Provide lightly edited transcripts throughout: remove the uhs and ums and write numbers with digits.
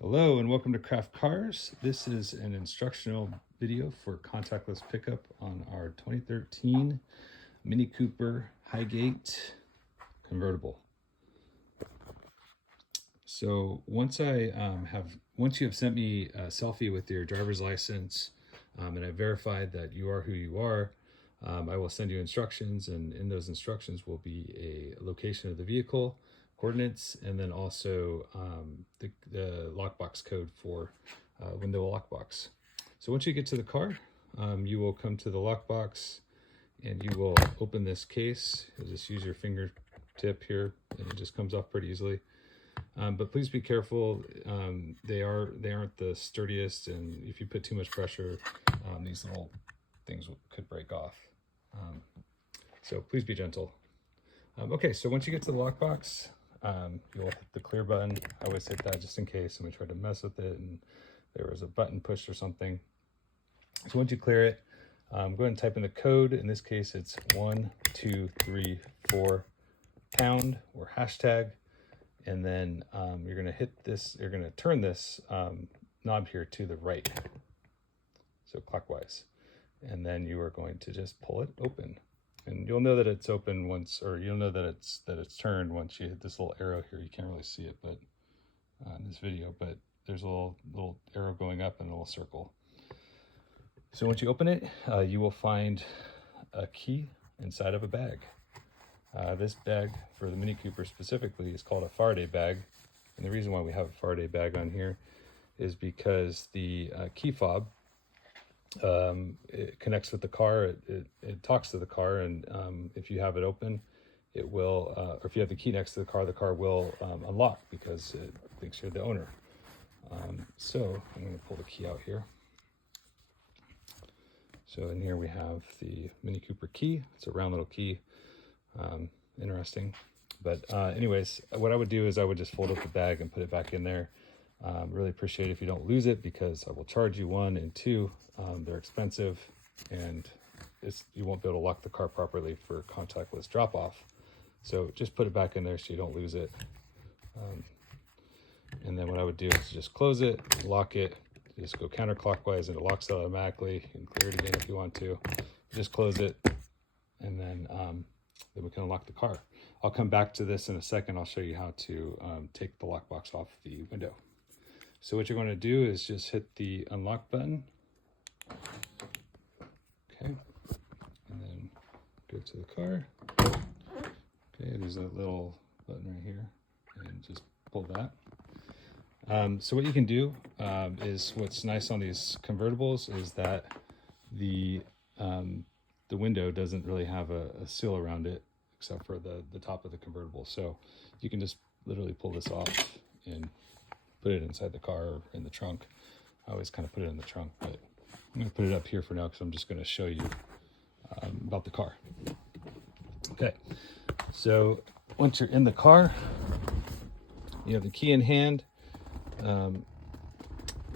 Hello and welcome to Craft Cars. This is an instructional video for contactless pickup on our 2013 Mini Cooper Highgate convertible. So once you have sent me a selfie with your driver's license and I verified that you are who you are, I will send you instructions, and in those instructions will be a location of the vehicle, coordinates, and then also the lockbox code for window lockbox. So once you get to the car, you will come to the lockbox and you will open this case. You'll just use your fingertip here and it just comes off pretty easily. But please be careful. They aren't the sturdiest, and if you put too much pressure, these little things could break off. So please be gentle. Okay, so once you get to the lockbox, you'll hit the clear button. I always hit that just in case somebody tried to mess with it and there was a button push or something. So once you clear it, go ahead and type in the code. In this case, it's 1234 pound or hashtag. And then you're going to hit this, you're going to turn this knob here to the right, so clockwise. And then you are going to just pull it open. And you'll know that it's open once, or you'll know that it's turned once you hit this little arrow here. You can't really see it, but in this video, but there's a little arrow going up and a little circle. So once you open it, you will find a key inside of a bag. This bag for the Mini Cooper specifically is called a Faraday bag. And the reason why we have a Faraday bag on here is because the key fob, it connects with the car, it talks to the car, and if you have it open, it will, or if you have the key next to the car will unlock because it thinks you're the owner. So I'm going to pull the key out here. So in here we have the Mini Cooper key. It's a round little key. Interesting, but anyways, what I would do is I would just fold up the bag and put it back in there. Really appreciate it if you don't lose it, because I will charge you, one, and two, they're expensive, and you won't be able to lock the car properly for contactless drop off. So just put it back in there so you don't lose it. And then what I would do is just close it, lock it, just go counterclockwise and it locks automatically. You can clear it again if you want to. Just close it, and then we can unlock the car. I'll come back to this in a second. I'll show you how to take the lockbox off the window. So what you're going to do is just hit the unlock button. Okay, and then go to the car. Okay, there's a little button right here, and just pull that. So what you can do is, what's nice on these convertibles is that the window doesn't really have a seal around it except for the top of the convertible. So you can just literally pull this off and put it inside the car or in the trunk. I always kind of put it in the trunk, but I'm going to put it up here for now because I'm just going to show you about the car. Okay, so once you're in the car, you have the key in hand. You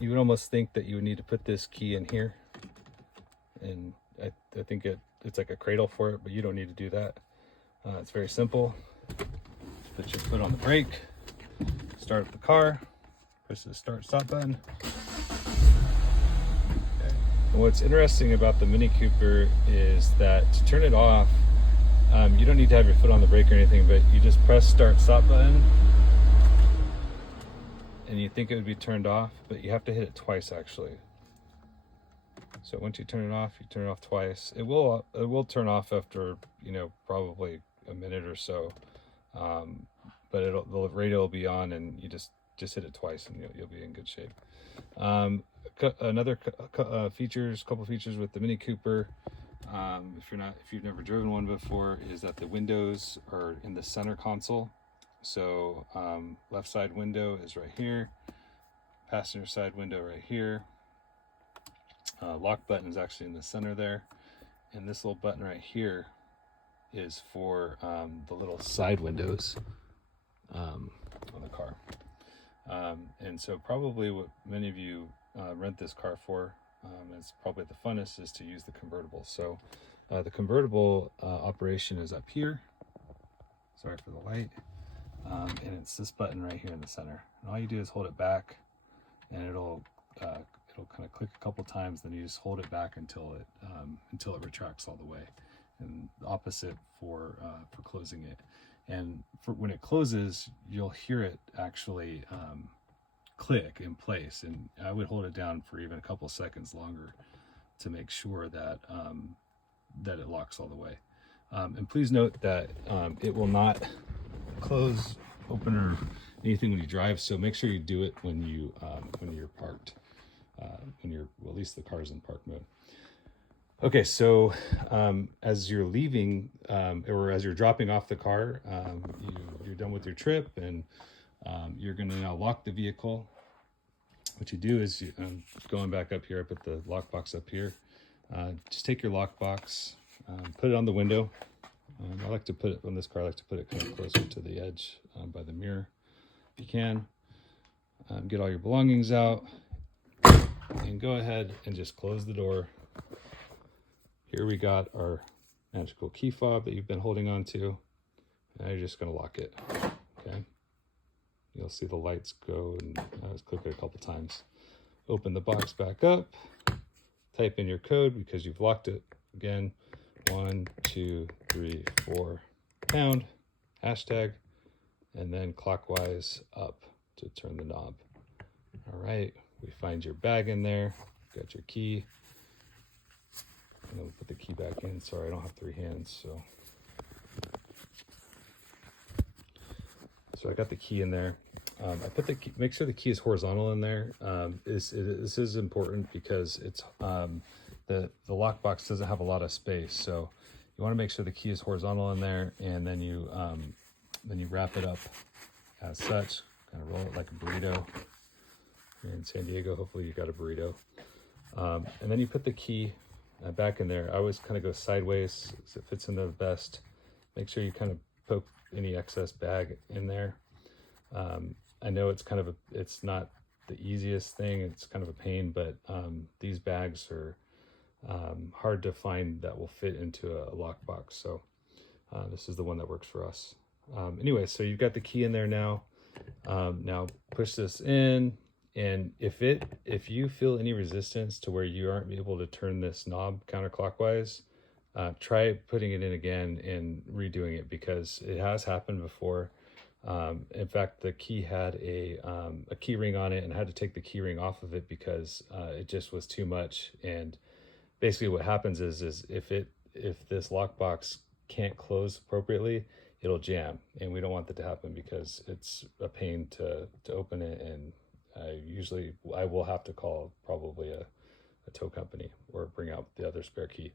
would almost think that you would need to put this key in here, and I think it's like a cradle for it, but you don't need to do that. It's very simple. Just put your foot on the brake, start up the car, push the start-stop button. Okay. And what's interesting about the Mini Cooper is that to turn it off, you don't need to have your foot on the brake or anything, but you just press start-stop button, and you think it would be turned off, but you have to hit it twice actually. So once you turn it off, you turn it off twice. It will turn off after, probably a minute or so, but the radio will be on, and you just hit it twice, and you'll be in good shape. Another couple features with the Mini Cooper, if you've never driven one before, is that the windows are in the center console. So left side window is right here, passenger side window right here. Lock button is actually in the center there, and this little button right here is for the little side windows on the car. And so probably what many of you rent this car for, it's probably the funnest, is to use the convertible. So the convertible operation is up here. Sorry for the light. And it's this button right here in the center. And all you do is hold it back, and it'll kind of click a couple times. Then you just hold it back until it retracts all the way, and the opposite for closing it. And for when it closes, you'll hear it actually click in place, and I would hold it down for even a couple seconds longer to make sure that that it locks all the way. And please note that it will not close, open, or anything when you drive. So make sure you do it when you're parked, well, at least the car's in park mode. Okay, so as you're leaving, or as you're dropping off the car, you're done with your trip, and you're going to now lock the vehicle. What you do is, going back up here, I put the lockbox up here. Just take your lockbox, put it on the window. I like to put it on this car. I like to put it kind of closer to the edge by the mirror, if you can. Get all your belongings out, and go ahead and just close the door. Here we got our magical key fob that you've been holding on to. Now you're just going to lock it. Okay. You'll see the lights go, and just click it a couple times. Open the box back up. Type in your code because you've locked it. Again, 1, 2, 3, 4 pound, hashtag, and then clockwise up to turn the knob. All right. We find your bag in there. Got your key. I'm going to put the key back in. Sorry, I don't have 3 hands, so I got the key in there. I put the key, make sure the key is horizontal in there. This is important because it's the lockbox doesn't have a lot of space, so you want to make sure the key is horizontal in there, and then you wrap it up as such. Kind of roll it like a burrito. Here in San Diego, hopefully you got a burrito. And then you put the key back in there. I always kind of go sideways so it fits in there the best. Make sure you kind of poke any excess bag in there. I know it's not the easiest thing. It's kind of a pain, but these bags are hard to find that will fit into a lockbox. So this is the one that works for us. Anyway, so you've got the key in there now. Now push this in. And if you feel any resistance to where you aren't able to turn this knob counterclockwise, try putting it in again and redoing it, because it has happened before. In fact, the key had a key ring on it, and I had to take the key ring off of it because it just was too much. And basically what happens is if this lockbox can't close appropriately, it'll jam, and we don't want that to happen because it's a pain to open it, and I will have to call probably a tow company or bring out the other spare key.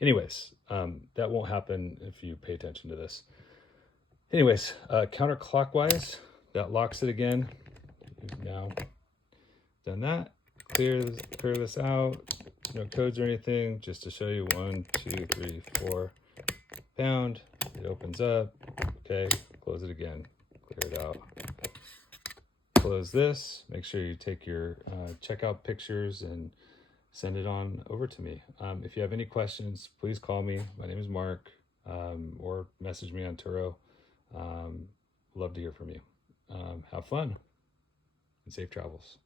Anyways, that won't happen if you pay attention to this. Anyways, counterclockwise, that locks it again. You've now done that. Clear this out. No codes or anything, just to show you. 1, 2, 3, 4 pound. It opens up. Okay, close it again. Clear it out. Close this. Make sure you take your checkout pictures and send it on over to me. If you have any questions, please call me. My name is Mark, or message me on Turo. Love to hear from you. Have fun and safe travels.